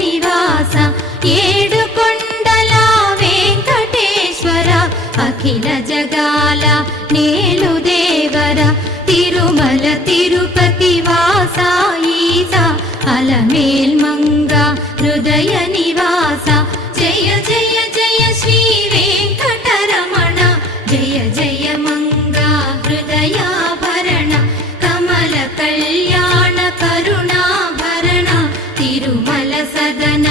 నివాస ఏడుకొండల వెంకటేశ్వర అఖిల జగాల నేలు దేవర తిరుమల తిరుపతి వాస ఈస అలమేల్మంగ హృదయ నివాస జయ జయ జయ శ్రీ వెంకటరమణ జయ జయ మంగ హృదయాభరణ కమల కళ్యాణ కరుణాభరణ తిరుమల సదన